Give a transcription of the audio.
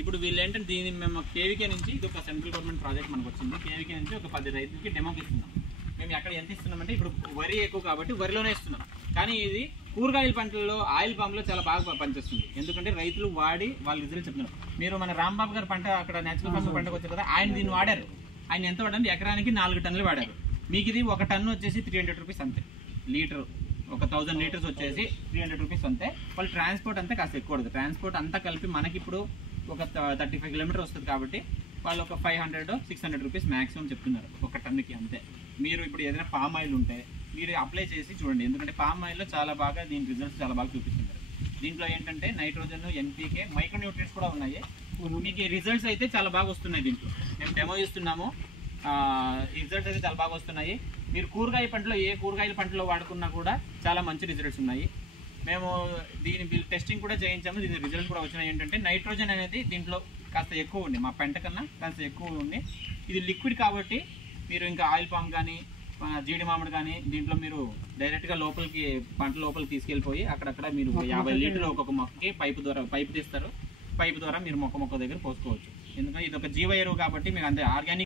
ఇప్పుడు వీళ్ళు ఏంటంటే దీన్ని మేము కేవీకే నుంచి ఇది ఒక సెంట్రల్ గవర్నమెంట్ ప్రాజెక్ట్ మనకు వచ్చింది. కేవీకే నుంచి ఒక 10 రైతులకి డెమోకి ఇస్తున్నాం. మేము ఎక్కడ ఎంత ఇస్తున్నామంటే ఇప్పుడు వరి ఎక్కువ కాబట్టి వరిలోనే ఇస్తున్నాం. కానీ ఇది కూరగాయల పంటల్లో ఆయిల్ పామ్లో చాలా బాగా పనిచేస్తుంది. ఎందుకంటే రైతులు వాడి వాళ్ళ రిజల్ట్ చెప్తున్నారు. మీరు మన రాంబాబు గారి పంట అక్కడ నేచురల్ ఫార్మింగ్ పంటకు వచ్చారు కదా, ఆయన దీన్ని వాడారు. ఆయన ఎంత వాడండి, ఎకరానికి 4 టన్నులు వాడారు. మీకు ఇది 1 టన్ను వచ్చేసి 300 రూపీస్ అంతే. లీటర్ ఒక 1000 లీటర్స్ వచ్చేసి 300 రూపీస్ అంతే. వాళ్ళు ట్రాన్స్పోర్ట్ అంతా కాస్త ఎక్కువ పడుతుంది. ట్రాన్స్పోర్ట్ అంతా కలిపి మనకి ఇప్పుడు ఒక 35 కిలోమీటర్ వస్తుంది కాబట్టి వాళ్ళు ఒక 500-600 రూపీస్ మ్యాక్సిమం చెప్తున్నారు 1 టన్నుకి అంతే. మీరు ఇప్పుడు ఏదైనా పామ్ ఆయిల్ ఉంటే మీరు అప్లై చేసి చూడండి. ఎందుకంటే పామ్ ఆయిల్లో చాలా బాగా దీని రిజల్ట్స్ చాలా బాగా చూపిస్తున్నారు. దీంట్లో ఏంటంటే నైట్రోజన్, ఎన్పీకే, మైక్రో న్యూట్రియన్స్ కూడా ఉన్నాయి. మీకు రిజల్ట్స్ అయితే చాలా బాగా వస్తున్నాయి. దీంట్లో మేము డెమో ఇస్తున్నాము. రిజల్ట్స్ అయితే చాలా బాగా వస్తున్నాయి. మీరు కూరగాయ పంటలో ఏ కూరగాయల పంటలో వాడుకున్నా కూడా చాలా మంచి రిజల్ట్స్ ఉన్నాయి. మేము దీని టెస్టింగ్ కూడా చేయించాము. దీని రిజల్ట్స్ కూడా వచ్చినాయి. ఏంటంటే నైట్రోజన్ అనేది దీంట్లో కాస్త ఎక్కువ ఉంది, మా పంట కన్నా కాస్త ఎక్కువ ఉంది. ఇది లిక్విడ్ కాబట్టి మీరు ఇంకా ఆయిల్ పామ్ కానీ జీడి మామిడి కానీ దీంట్లో మీరు డైరెక్ట్గా లోపలికి పంట లోపలికి తీసుకెళ్ళిపోయి అక్కడక్కడ మీరు 50 లీటర్లు ఒక్కొక్క మొక్కకి పైపు తీస్తారు. పైపు ద్వారా మీరు మొక్క దగ్గర పోసుకోవచ్చు. ఎందుకంటే ఇది ఒక జీవ ఎరువు కాబట్టి మీకు అంతే ఆర్గానిక్